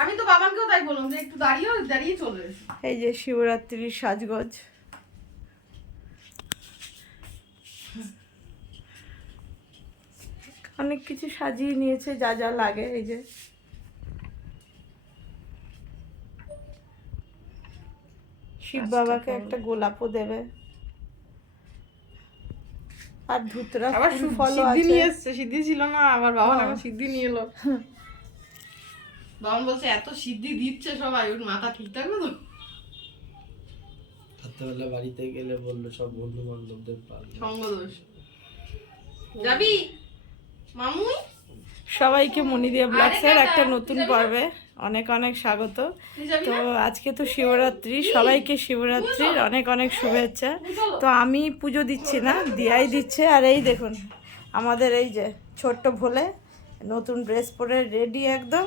আমি তো বাবাকেও তাই বললাম যে একটু দাঁড়িয়ে চলে এসো। এই যে শিবরাত্রির সাজগোজ, অনেক কিছু সাজিয়ে নিয়েছে যা যা লাগে। এই যে শিব বাবাকে একটা গোলাপও দেবে, আর ধুতরা আবার ফলও সিদ্ধি আছে। নিয়ে এসছে, সিদ্ধি ছিল না, আবার বাবা এখন সিদ্ধি নিয়ে এলো। বাবা বলছে এত সিদ্ধি দিচ্ছে সবাই, ওর মাথা ঠিক থাকবে তো। রাত্রেবেলা বাড়িতে গেলে বললো সব বন্ধু বান্ধবদের পাবে সঙ্গ দোষ। যাবি মামুই? সবাইকে মনিদিয়া ব্লগসের একটা নতুন পর্বে অনেক অনেক স্বাগত। তো আজকে তো শিবরাত্রি, সবাইকে শিবরাত্রির অনেক অনেক শুভেচ্ছা। তো আমি পুজো দিচ্ছি না, দিয়াই দিচ্ছে। আর এই দেখুন আমাদের এই যে ছোট্ট ভোলে নতুন ড্রেস পরে রেডি একদম,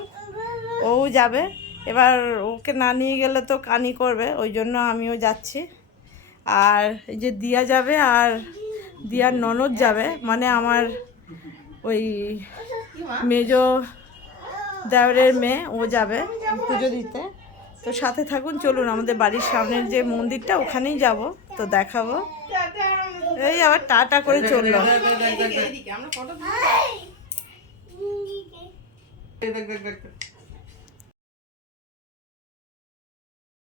ও যাবে। এবার ওকে না নিয়ে গেলে তো কানি করবে, ওই জন্য আমিও যাচ্ছি। আর এই যে দিয়া যাবে, আর দিয়ার ননদ যাবে, মানে আমার ওই মেজো দেওরের মেয়ে, ও যাবে পুজো দিতে। তো সাথে থাকুন, চলুন আমাদের বাড়ির সামনের যে মন্দিরটা ওখানেই যাব, তো দেখাবো। এই আবার টাটা করে চললো।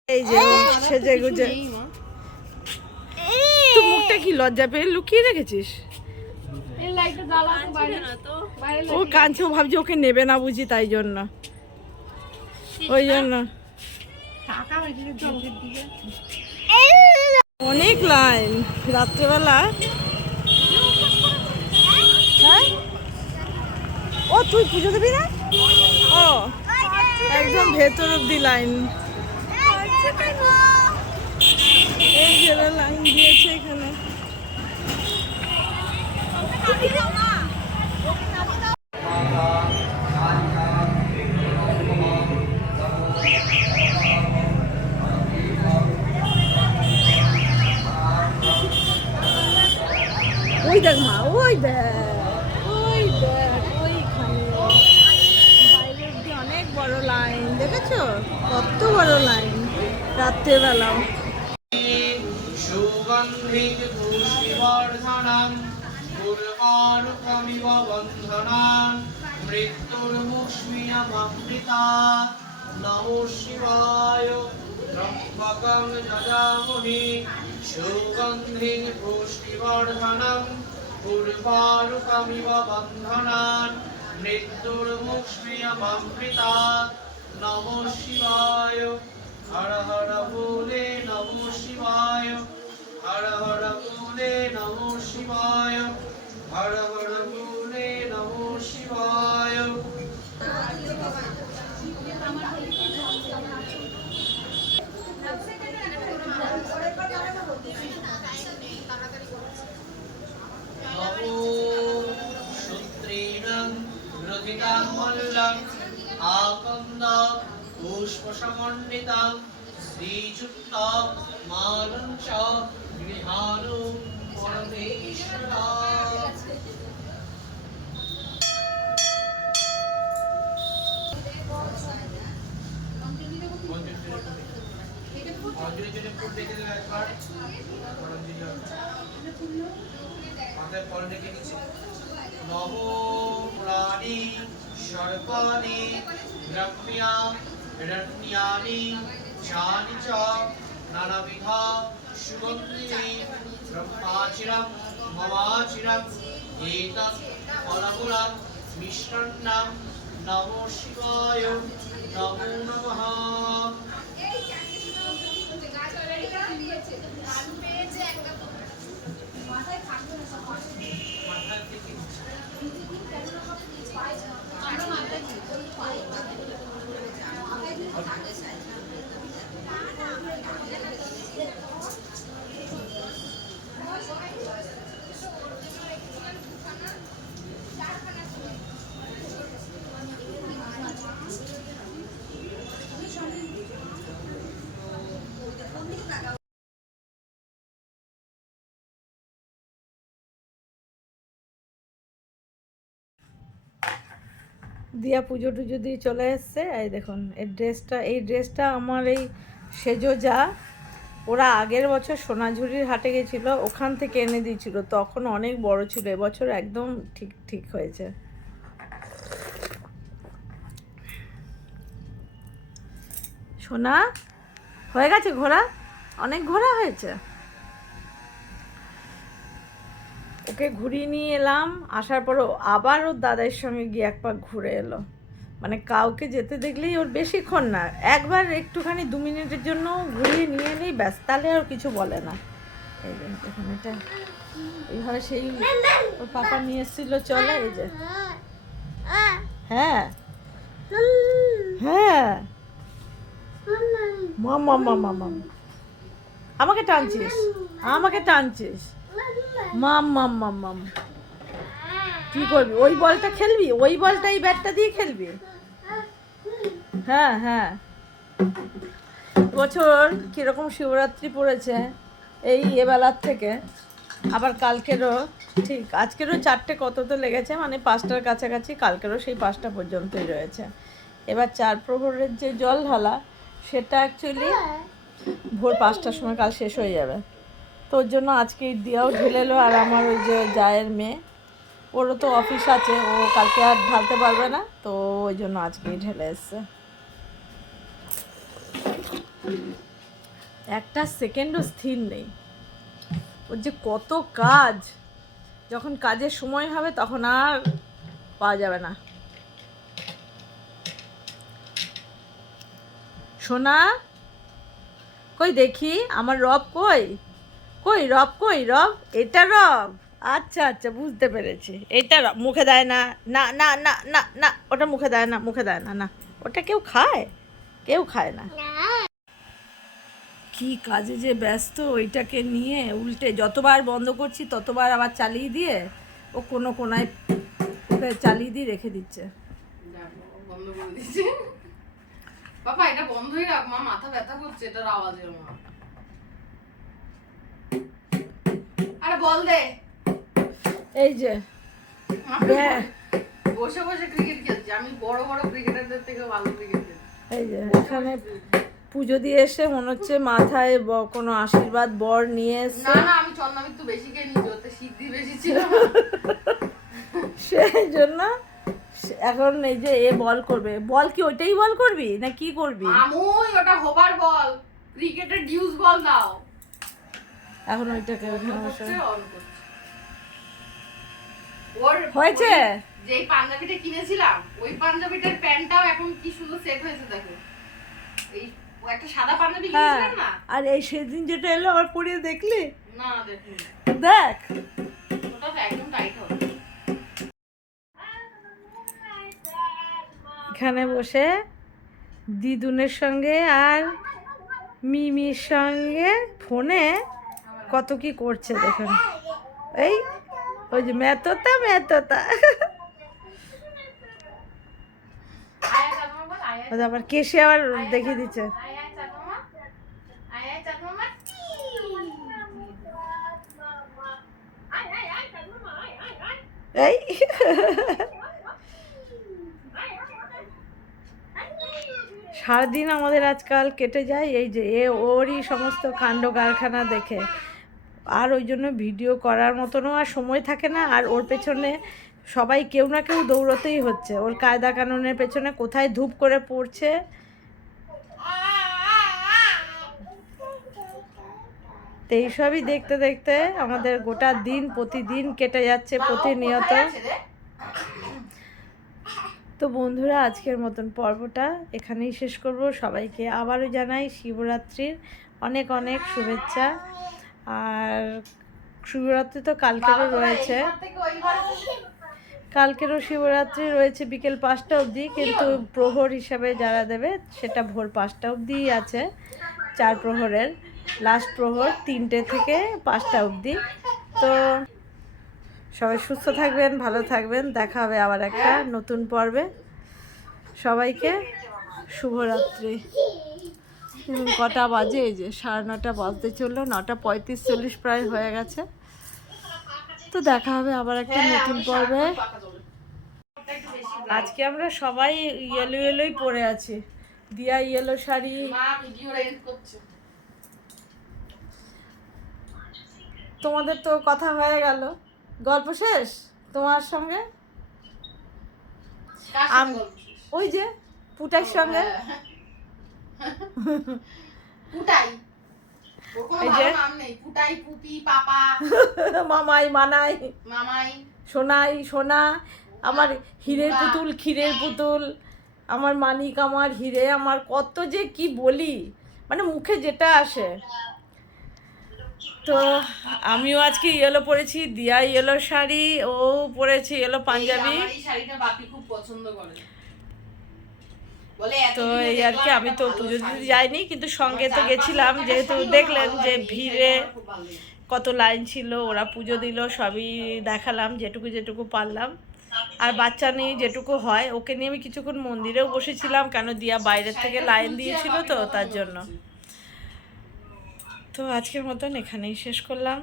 এই যে সেজে গুজে, তুই মুখটা কি লজ্জা পেয়ে লুকিয়ে রেখেছিস? ও কাঁদছে, ও ভাবছে ওকে নেবে না বুঝি, তাই জন্য, ওই জন্য। অনেক লাইন রাত্রেবেলা। হ্যাঁ, ও তুই পুজো দিবি না? ও একদম ভেতর অব্দি লাইন। এই যে লাইন দিয়েছে এখানে। ওই দেখ মা, ওই দেখ, ওই দেখ, ওইখানে বাইরে অব্দি অনেক বড় লাইন, দেখেছো কত বড় লাইন রাত্রেবেলাও। সুগন্ধিং পুষ্টিবর্ধনং পূর্বানুক্রমিব বন্ধনান মৃত্যুর্মুষ্মিয়মৃতা নমো শিবায় ত্রম্বকং যজামহে সুগন্ধিং পুষ্টিবর্ধনং পূর্বানুক্রমিব বন্ধনান মৃত্যুর্মুষ্মিয়মৃতা নমো শিবায়। হর হর ভোলে নমো শিবায়, হর হর ভোলে নমো শিবায়, হর হর ভোলে নমো শিবায়। নমো সূত্রেণং রথিতাং মল্লং আকন্দং পুষ্পসমন্বিতাং শ্রীযুক্তাং মালং চ গৃহাণং পরমেশ্বরা। নমো প্রাণী সর্বাণি দ্রব্যা হিরণ্যানি চানি চ নানাবিধা সুগন্ধিনি ব্রহ্মাচিরম মমাচিরম এতৎ ফলমূলং মিষ্টান্নং নমো শিবায় নমো নমঃ। দিয়া পুজো টুজো দিয়ে চলে এসছে। এই দেখুন এই ড্রেসটা আমার এই সেজো যা, ওরা আগের বছর সোনাঝুরির হাটে গেছিল, ওখান থেকে এনে দিয়েছিল, তখন অনেক বড় ছিল, এবছর একদম ঠিক ঠিক হয়েছে। সোনা হয়ে গেছে ঘোরা, অনেক ঘোরা হয়েছে। ওকে ঘুরিয়ে নিয়ে এলাম, আসার পর আবার ওর দাদার সঙ্গে গিয়ে এক পাক ঘুরে এলো। মানে কাউকে যেতে দেখলেই ওর বেশিক্ষণ না, একবার একটুখানি 2 মিনিটের জন্য ঘুরিয়ে নিয়ে এলেই ব্যাস, তাহলে আর কিছু বলে না। এই যে দেখুন এটা এইভাবে সেই ওর পাপা নিয়ে এসেছিল, চলে এই যে হ্যাঁ হ্যাঁ মামা মামা মামা আমাকে টানছিস, আমাকে টানছিস, মাম মাম মাম মাম। কি করবি, ওই বলটা খেলবি, ওই বলটা এই ব্যাটটা দিয়ে খেলবি? হ্যাঁ হ্যাঁ। বছর কিরকম শিবরাত্রি পড়েছে এই এবেলার থেকে, আবার কালকেরও ঠিক, আজকেরও 4টে কত তো লেগেছে, মানে 5টার কাছাকাছি, কালকেরও সেই 5টা পর্যন্তই রয়েছে। এবার 4 প্রহরের যে জল ঢালা, সেটা অ্যাকচুয়ালি ভোর 5টার সময় কাল শেষ হয়ে যাবে। তো ওর জন্য আজকে দিয়াও ঢেলেলো, আর আমার ওই যে জায়ের মেয়ে, ওরও তো অফিস আছে, ও কালকে আর ঢালতে পারবে না, তো ওই জন্য আজকেই ঢেলে এসছে। একটা সেকেন্ডও স্থির নেই, ওর যে কত কাজ, যখন কাজের সময় হবে তখন আর পাওয়া যাবে না। সোনা কই দেখি আমার রব কই, কই রব, কই রব, এটা রব, আচ্ছা আচ্ছা বুঝতে পেরেছি, এটা রব। মুখে দেয় না, না না না না না, ওটা মুখে দেয় না, মুখে দেয় না, না ওটা কেউ খায়, কেউ খায় না। কি কাজে যে ব্যস্ত, ওইটাকে নিয়ে উল্টে যতবার বন্ধ করছি ততবার আবার চালিয়ে দিয়ে ও কোনো কোনায় ওকে চালিয়ে দিয়ে রেখে দিচ্ছে। বন্ধ করে দিচ্ছে। বাবা এটা বন্ধই রাখ, মা মাথা ব্যথা করছে এটার আওয়াজে। মা আরে বল দে। এই যে বসে বসে ক্রিকেট খেলছি, আমি বড় বড় ক্রিকেটারদের থেকে ভালো ক্রিকেট খেলি। এই যে এখানে পুজো দিয়ে এসে মনে হচ্ছে মাথায় কোনো আশীর্বাদ বর নিয়ে এসে। না না, আমি চন্দ্রমিত তো বেশি খেয়ে নিয়েছি, ওতে সিদ্ধি বেশি ছিল। সেই জন্য এখন এই যে এ বল করবে। বল কি ওইটাই বল করবি না কি করবি? আমুই ওটা হোভার বল, ক্রিকেটের ডিউস বল দাও। এখন ওইটাকে ওর হয়েছে। যে পাঞ্জাবিটা কিনেছিলাম, ওই পাঞ্জাবিটার প্যান্টটাও এখন কি সুন্দর সেট হয়েছে দেখো। এই একটা সাদা পাঞ্জাবি কিনেছিলাম না, আর এই সেদিন যেটা এলো আবার পরিয়ে দেখলি? না দেখিনি। দেখ ওটা তো একদম টাইট হবে। এখানে বসে দিদুনের সঙ্গে আর মিমির সঙ্গে ফোনে কত কি করছে দেখুন। এই ওই যে মেতোতা মেতোতা, আবার কেসে আবার দেখিয়ে দিচ্ছে। এই সারাদিন আমাদের আজকাল কেটে যায় এই যে ওরই সমস্ত কাণ্ড কারখানা দেখে, আর ওই জন্য ভিডিও করার মতনও আর সময় থাকে না। আর ওর পেছনে সবাই কেউ না কেউ দৌড়তেই হচ্ছে, ওর কায়দা কানুনের পেছনে কোথায় ধূপ করে পড়ছে। তো এইসবই দেখতে দেখতে আমাদের গোটা দিন প্রতিদিন কেটে যাচ্ছে প্রতিনিয়ত। তো বন্ধুরা, আজকের মতন পর্বটা এখানেই শেষ করব। সবাইকে আবারও জানাই শিবরাত্রির অনেক অনেক শুভেচ্ছা। আর শিবরাত্রি তো কালকেরও রয়েছে, কালকেরও শিবরাত্রি রয়েছে বিকেল 5টা অবধি, কিন্তু প্রহর হিসাবে যারা দেবে সেটা ভোর 5টা অবধিই আছে। 4 প্রহরের লাস্ট প্রহর 3টে থেকে 5টা অবধি। তো সবাই সুস্থ থাকবেন, ভালো থাকবেন, দেখা হবে আবার একটা নতুন পর্বে। সবাইকে শুভরাত্রি। কটা বাজে? এই যে 9:30 বাজতে চললো, 9:35-40 প্রায় হয়ে গেছে। তো দেখা হবে আবার একটা নতুন পর্বে। একটু বেশি আজকে আমরা সবাই ইয়েলো ইয়েলোই পরে আছি। দিয়া ইয়েলো শাড়ি, মা ভিডিও এডিট করছে। তোমাদের তো কথা হয়ে গেল, গল্প শেষ তোমার সঙ্গে। কার সাথে গল্প শেষ? ওই যে পুটার সঙ্গে। হ্যাঁ। পুটাই, ওর কোনো এই ভালো যে। নাম নেই। পুটাই, পুপি, পাপা, মামাই, মানাই, মামাই, সোনাই, সোনা, আমার হীরের বুড়া। পুতুল, ক্ষীরের পুতুল, আমার মানিক, আমার হিরে, আমার কত যে কি বলি, মানে মুখে যেটা আসে। তো আমিও আজকে ইয়েলো পরেছি, দিয়া ইয়েলো শাড়ি, ও পরেছে ইয়েলো পাঞ্জাবি। আমার এই শাড়িটা বাপি খুব পছন্দ করে, বলে তো এতদিনে এই আর কি, দেখলাম আমি একটা তো ভালো পুজো দিতে শাড়ি। যাইনি, কিন্তু সঙ্গে আমার তো চার গেছিলাম, 5,000 টাকার যেহেতু শাড়িও দেখলেন ভালো যে লাগেনি, এই ভিড়ে শাড়িটা আমার খুব ভালো লেগেছে। কত লাইন ছিল, ওরা পুজো দিল, সবই দেখালাম যেটুকু যেটুকু পারলাম। আর বাচ্চা নিয়ে যেটুকু হয়, ওকে নিয়ে আমি কিছুক্ষণ মন্দিরেও বসেছিলাম, কেন দিয়া বাইরের থেকে শাড়িটা লাইন তুলছি আর দিয়েছিল বাপি তো তখন তার বলছে। জন্য। তো আজকের মতন এখানেই শেষ করলাম,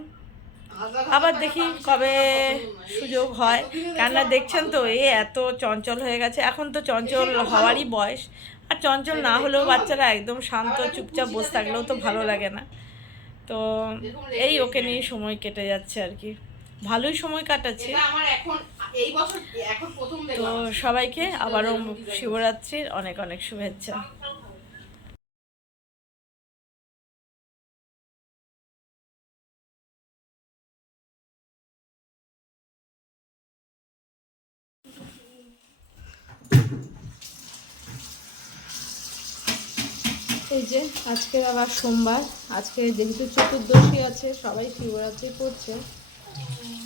হাজার আবার টাকা দেখি দামি কবে শাড়ি আমার পছন্দ না। এই সুযোগ হয়। এতদিনে কেননা দেখলাম দেখছেন ভালো তো শাড়ি। এত চঞ্চল হয়ে গেছে, এখন তো চঞ্চল সেটাও ভালো। হওয়ারই বয়স। আর চঞ্চল না সেটা হলেও দেখতেও বাচ্চারা ভালো। একদম শান্ত আবার দেখো চুপচাপ বসে কুচিটাতে থাকলেও কেমন তো ভালো ডিজাইন লাগে না। তো এরকম এই রেখে ওকে হ্যাঁ। নিয়ে সময় কেটে যাচ্ছে আর কি, ভালোই সময় কাটাচ্ছি। এটা আমার এখন এই বছর এখন প্রথম তো দেখলাম। সবাইকে কুচিটাতে আবারও এরকম ডিজাইন। শিবরাত্রির অনেক অনেক শুভেচ্ছা। এই যে আজকের আবার সোমবার, আজকে যেহেতু চতুর্দশী আছে, সবাই শিবরাত্রি করছে।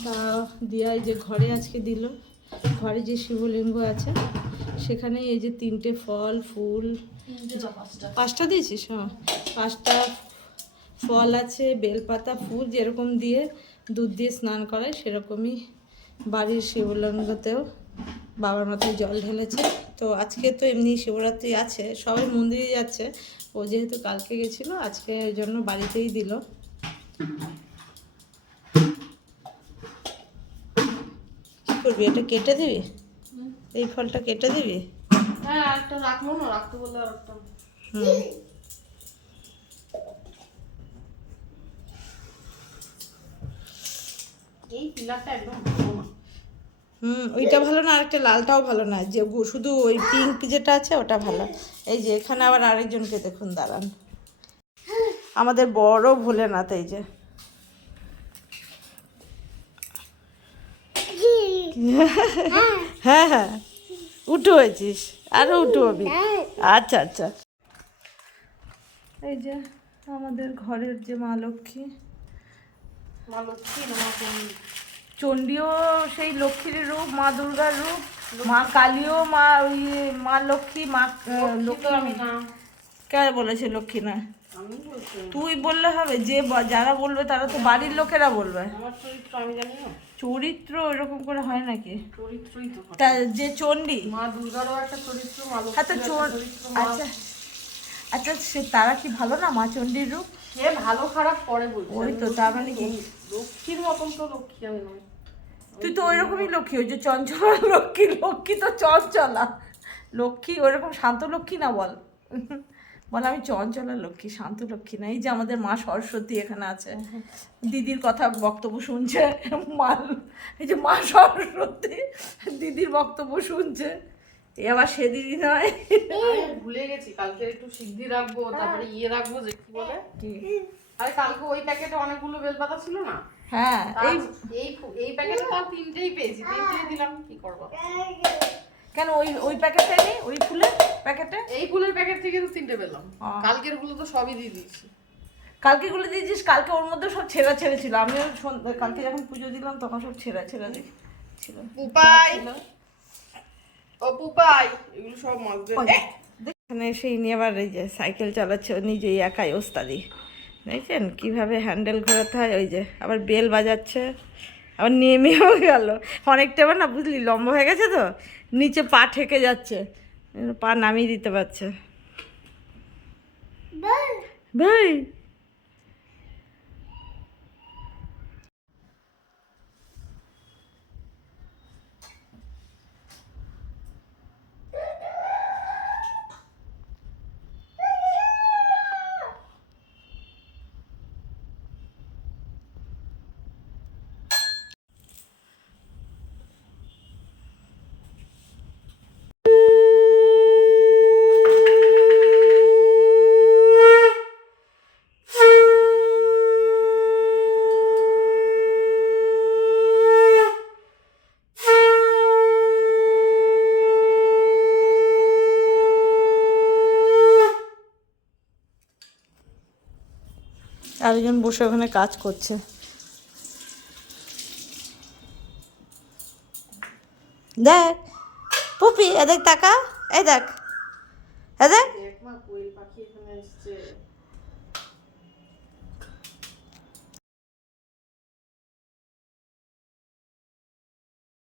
তা দিয়া এই যে ঘরে আজকে দিল, ঘরে যে শিবলিঙ্গ আছে সেখানে এই যে 3টে ফল ফুল, 5টা দিয়েছিস, হ্যাঁ 5টা ফল আছে, বেলপাতা, ফুল, যেরকম দিয়ে দুধ দিয়ে স্নান করায় সেরকমই বাড়ির শিবলিঙ্গতেও বাবার মাথায় জল ঢেলেছে। তো আজকে তো এমনি শিবরাত্রি আছে, সবাই মন্দিরে যাচ্ছে, ও যেহেতু কালকে গেছিলো আজকে ওই জন্য বাড়িতেই দিল। কি করবি, এটা কেটে দিবি, এই ফলটা কেটে দিবি? হ্যাঁ একটা রাখবো না, রাখতে বললে আর একটা। হুম, এই পিলারটা একদম ভালো না। ওইটা ভালো না, আরেকটা লালটাও ভালো না, যে শুধু ওই পিঙ্ক যেটা আছে ওটা ভালো। এই যে এখানে আবার আরেকজনকে দেখুন, দাঁড়ান, আমাদের বড় ভোলেনাথ, এই যে হ্যাঁ হ্যাঁ উঠু হয়েছিস, আরো উঠু হবি। আচ্ছা আচ্ছা। এই যে আমাদের ঘরের যে মা লক্ষ্মী, মা লক্ষ্মী না মা চণ্ডী? চণ্ডীও সেই লক্ষ্মীর রূপ, মা দুর্গার রূপ, মা কালীও মা, ওই মা লক্ষ্মী, মা লক্ষ্মী তো আমি লক্ষ্মী। না, কে বলেছে লক্ষ্মী না? আমি বলছি তুই বললে হবে, যে যারা বলবে তারা তো বাড়ির লোকেরা বলবে। আমার চরিত্র আমি জানি না। চরিত্র এরকম করে হয় নাকি? চরিত্রই তো হয়। তা যে চণ্ডী, মা দুর্গারও একটা চরিত্র, মা হ্যাঁ তো লক্ষ্মীরও একটা চরিত্র, মা আচ্ছা আচ্ছা, সে তারা কি ভালো না মা চণ্ডীর রূপ? সে ভালো খারাপ পরে বলছি। ওই আমি তো, লক্ষ্মী তার মানে কি? লক্ষ্মীর মতন তো লক্ষ্মী আমি নই। তুই তো ওই রকমই লক্ষ্মী, ওই যে চঞ্চলা লক্ষ্মী, লক্ষ্মী তো চঞ্চলা লক্ষ্মী, ওইরকম শান্ত লক্ষ্মী না, বল বল আমি চঞ্চলা লক্ষ্মী, শান্ত লক্ষ্মী না। এই যে আমাদের মা সরস্বতী এখানে আছে, দিদির কথা বক্তব্য শুনছে, মা, এই যে মা সরস্বতী দিদির বক্তব্য শুনছে, এ আবার সে দিদি নয়। আমি ভুলে গেছি, কালকে একটু সিদ্ধি রাখবো, তারপরে ইয়ে রাখবো, যে কি বলে, কি? আরে কালকে ওই প্যাকেটে অনেকগুলো বেলপাতা ছিল না, হ্যাঁ এই এই এই প্যাকেটে তার 3টেই পেয়েছি, 3টেই দিলাম, কি করবো? কেন ওই ওই প্যাকেটটা নেই, ওই ফুলের প্যাকেটে? এই ফুলের প্যাকেট থেকে তো 3টে পেলাম, আহ। কালকের গুলো তো সবই দিয়ে দিয়েছি। কালকে গুলো দিয়েছিস, কালকে ওর মধ্যে সব ছেঁড়া ছেড়ে ছিল, আমিও কালকে যখন পুজো দিলাম তখন সব ছেঁড়া ছেঁড়া ছিল। পুপাই, ও পুপাই, এগুলো সব মাছদের। এখানে এসেই নিয়ে আবার এই যে সাইকেল চালাচ্ছে, ও নিজেই একাই ওস্তাদি, দেখছেন কিভাবে হ্যান্ডেল ঘোরাতে হয়। ওই যে আবার বেল বাজাচ্ছে, আবার নেমেও গেল অনেকটা, এবার না বুঝলি লম্বা হয়ে গেছে তো, নিচে পা ঠেকে যাচ্ছে, পা নামিয়ে দিতে পারছে। ভাই আরেকজন বসে ওখানে কাজ করছে। দেখ পুপি এদেখ তাকা, এই দেখ, এদেখ দেখ মা কোয়েল পাখি এখানে এসছে।